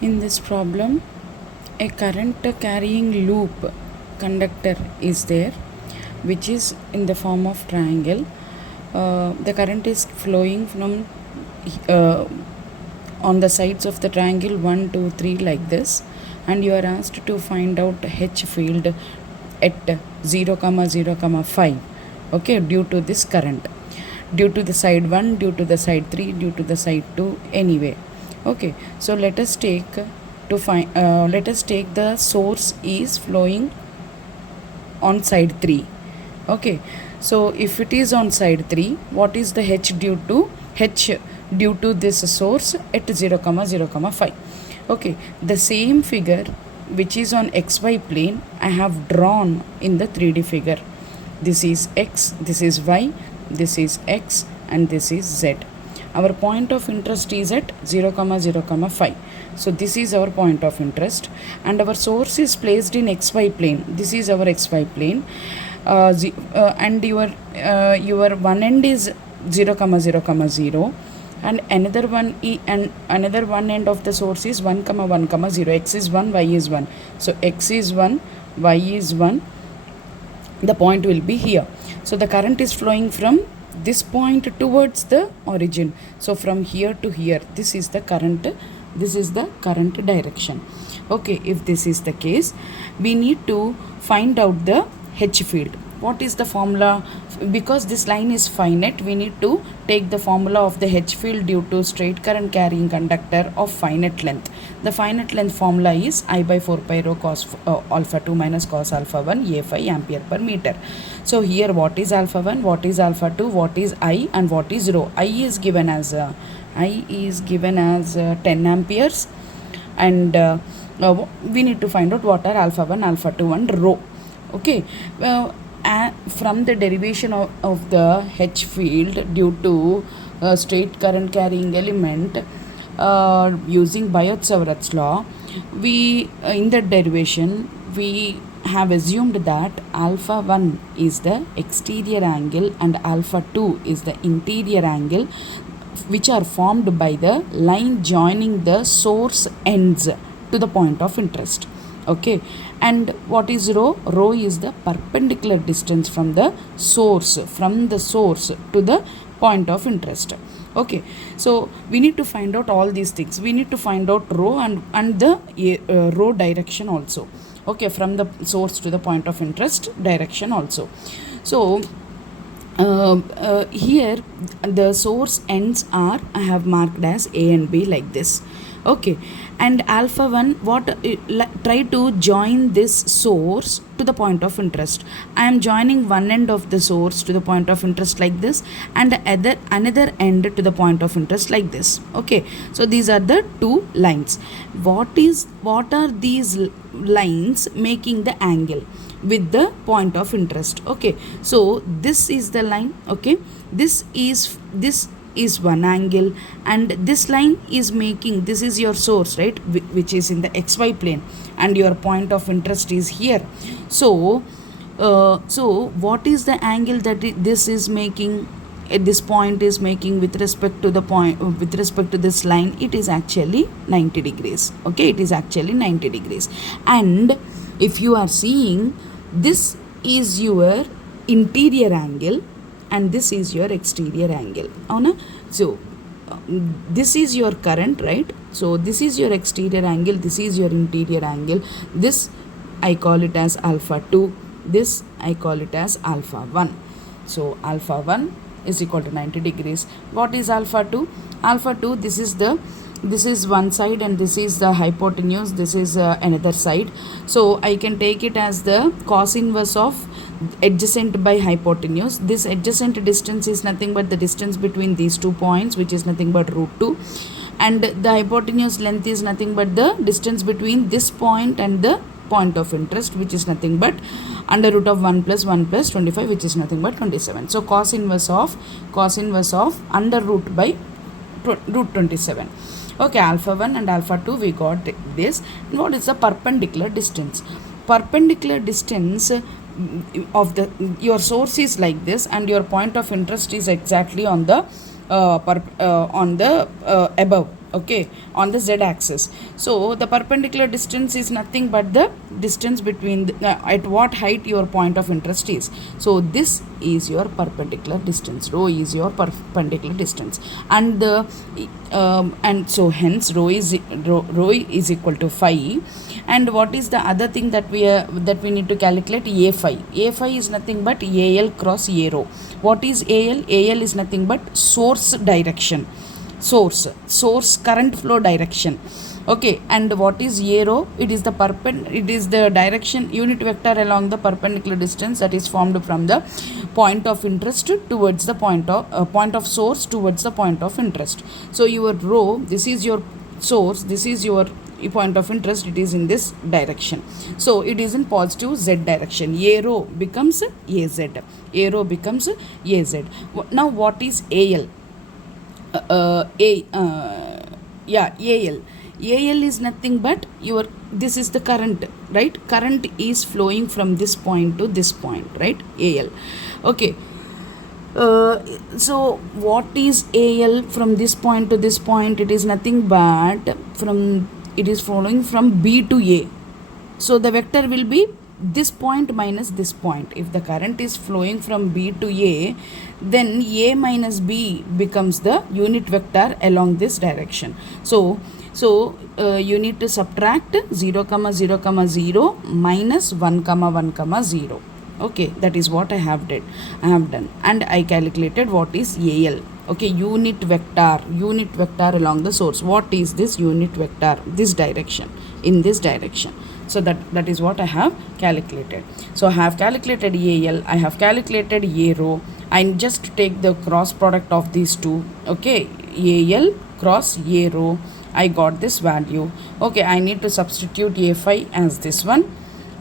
In this problem, a current carrying loop conductor is there, which is in the form of triangle. The current is flowing from uh, on the sides of the triangle 1, 2, 3 like this, and you are asked to find out H field at 0, 0, 5, okay, due to this current, due to the side 1, due to the side 3, due to the side 2, anyway. Okay, so let us take the source is flowing on side 3. Okay, so if it is on side 3, what is the H due to this source at 0, 0, 5. Okay, the same figure which is on xy plane I have drawn in the 3D figure. This is x, this is y, this is x, and this is z. Our point of interest is at 0, 0, 5. So this is our point of interest, and our source is placed in xy plane. This is our xy plane, and your one end is 0, 0, 0, and another one end of the source is 1, 1, 0. X is 1, y is 1. So x is 1, y is 1. The point will be here. So the current is flowing from this point towards the origin. So from here to here, this is the current direction. Okay, if this is the case, we need to find out the H field. What is the formula? Because this line is finite, we need to take the formula of the H field due to straight current carrying conductor of finite length. The finite length formula is I by 4 pi rho cos alpha 2 minus cos alpha 1 A5 ampere per meter. So here what is alpha 1, what is alpha 2, what is I, and what is rho. I is given as 10 amperes, and we need to find out what are alpha 1, alpha 2, and rho. Okay, from the derivation of the H field due to straight current carrying element, using Biot-Savart's law, we in the derivation we have assumed that alpha 1 is the exterior angle and alpha 2 is the interior angle, which are formed by the line joining the source ends to the point of interest. Okay, and what is rho? Rho is the perpendicular distance from the source to the point of interest. Okay, so we need to find out all these things. We need to find out rho and the rho direction also. Okay, from the source to the point of interest direction also. So here the source ends are I have marked as A and B like this. Okay, and alpha 1, try to join this source to the point of interest. I am joining one end of the source to the point of interest like this, and another end to the point of interest like this. Okay, so these are the two lines. What are these lines making the angle with the point of interest? Okay, so this is the line. Okay, this is one angle, and this line is making, this is your source, right, which is in the xy plane, and your point of interest is here. So what is the angle that this is making, this point is making with respect to the point, with respect to this line? It is actually 90 degrees. Okay, it is actually 90 degrees. And if you are seeing, this is your interior angle and this is your exterior angle. So this is your current, right? So this is your exterior angle, this is your interior angle. This I call it as alpha 2, this I call it as alpha 1. So alpha 1 is equal to 90 degrees. What is alpha 2? Alpha 2, this is one side and this is the hypotenuse, this is another side. So I can take it as the cos inverse of adjacent by hypotenuse. This adjacent distance is nothing but the distance between these 2 points, which is nothing but root 2, and the hypotenuse length is nothing but the distance between this point and the point of interest, which is nothing but under root of 1 plus 1 plus 25, which is nothing but 27. So cos inverse of under root by root 27. Okay, alpha 1 and alpha 2 we got this. And what is the perpendicular distance? Perpendicular distance of your source is like this, and your point of interest is exactly on the above. okay, on the z axis. So the perpendicular distance is nothing but the distance between at what height your point of interest is. So this is your perpendicular distance, rho is your perpendicular distance, and the and so hence rho is equal to phi. And what is the other thing that we need to calculate? A phi. A phi is nothing but AL cross A rho. What is AL? AL is nothing but source direction, source current flow direction. Okay, and what is A rho? It is the direction unit vector along the perpendicular distance that is formed from the point of interest towards the point of source towards the point of interest. So your rho, this is your source, this is your point of interest, it is in this direction, so it is in positive z direction. A rho becomes AZ. A rho becomes AZ. Now what is AL? AL. AL is nothing but this is the current, right? Current is flowing from this point to this point, right? AL. Okay. So what is AL from this point to this point? It is nothing but it is flowing from B to A. So the vector will be this point minus this point. If the current is flowing from B to A, then A minus B becomes the unit vector along this direction. So you need to subtract 0, 0, 0 minus 1, 1, 0. Okay, that is what I have done, and I calculated what is AL. Okay, unit vector along the source. What is this unit vector? This direction, in this direction. So that is what I have calculated. So I have calculated AL, I have calculated A rho. I just take the cross product of these two. Okay, AL cross A rho. I got this value. Okay, I need to substitute A phi as this one,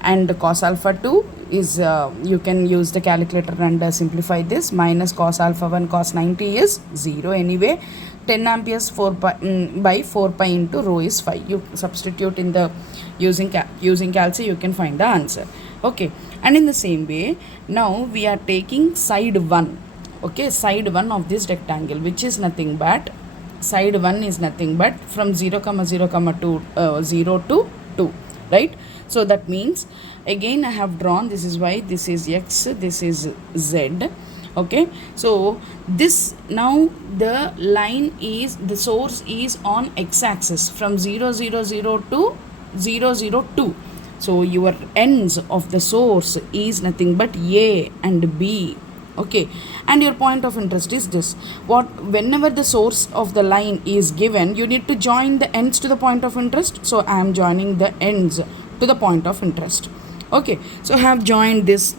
and cos alpha 2 is you can use the calculator and simplify this. Minus cos alpha 1 cos 90 is 0 anyway. 10 amperes by 4 pi into rho is 5. You substitute in the using calci, you can find the answer. Okay, and in the same way, now we are taking side 1. Okay, side 1 of this rectangle, which is nothing but side 1 is nothing but from 0, 0, 0 to 2, right? So that means again I have drawn, this is y, this is x, this is z. Okay, so this, now the line is, the source is on x-axis from 0, 0, 0 to 0, 0, 2. So your ends of the source is nothing but A and B. Okay, and your point of interest is this. Whenever the source of the line is given, you need to join the ends to the point of interest. So I am joining the ends to the point of interest. Okay, so I have joined this.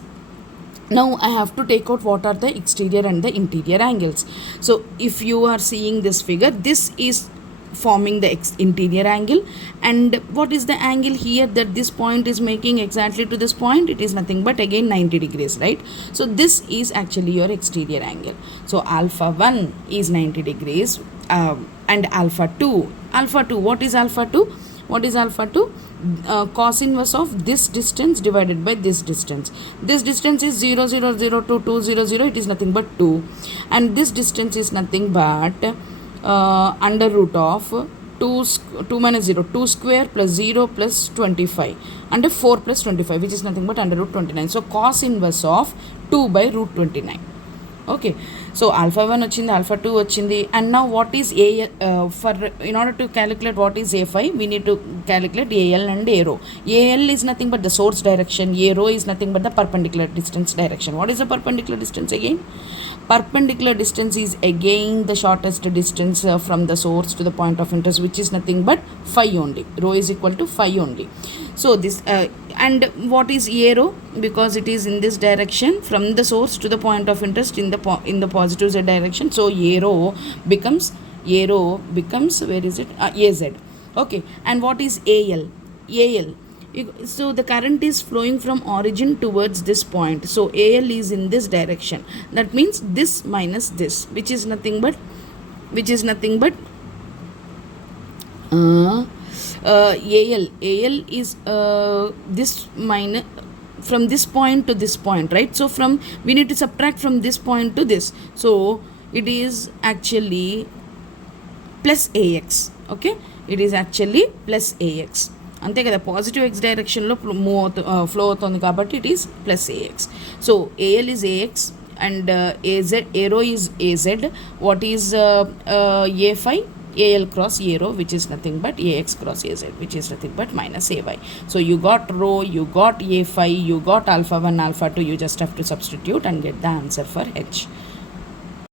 Now I have to take out what are the exterior and the interior angles. So if you are seeing this figure, this is forming the interior angle, and what is the angle here that this point is making exactly to this point? It is nothing but again 90 degrees, right? So this is actually your exterior angle. So alpha 1 is 90 degrees and alpha 2, what is alpha 2? What is alpha 2? Cos inverse of this distance divided by this distance. This distance is 0, 0, 0 to 2, 0, 0. It is nothing but 2. And this distance is nothing but under root of 2 minus 0, 2 square plus 0 plus 25 under 4 plus 25, which is nothing but under root 29. So cos inverse of 2 by root 29. Okay, so alpha 1 వచ్చింది, alpha 2 వచ్చింది, and now what is A? In order to calculate what is A phi, we need to calculate AL and A rho. AL is nothing but the source direction, A rho is nothing but the perpendicular distance direction. What is the perpendicular distance again? Perpendicular distance is again the shortest distance from the source to the point of interest, which is nothing but phi only. Rho is equal to phi only. So this and what is A rho? Because it is in this direction from the source to the point of interest in the positive z direction. So A rho becomes where is it? AZ. Okay, and what is AL? AL. So the current is flowing from origin towards this point. So AL is in this direction. That means this minus this, which is nothing but AL is this minus from this point to this point, right? So we need to subtract from this point to this. So it is actually plus AX. Okay, it is actually plus AX. అంతే కదా, positive X డైరెక్షన్లో flow అవుతుంది కాబట్టి it is plus AX. So AL is AX and AZ arrow is AZ. What is A phi? AL cross A rho, which is nothing but AX cross AZ, which is nothing but minus AY. So you got rho, you got A phi, you got alpha 1, alpha 2. You just have to substitute and get the answer for H.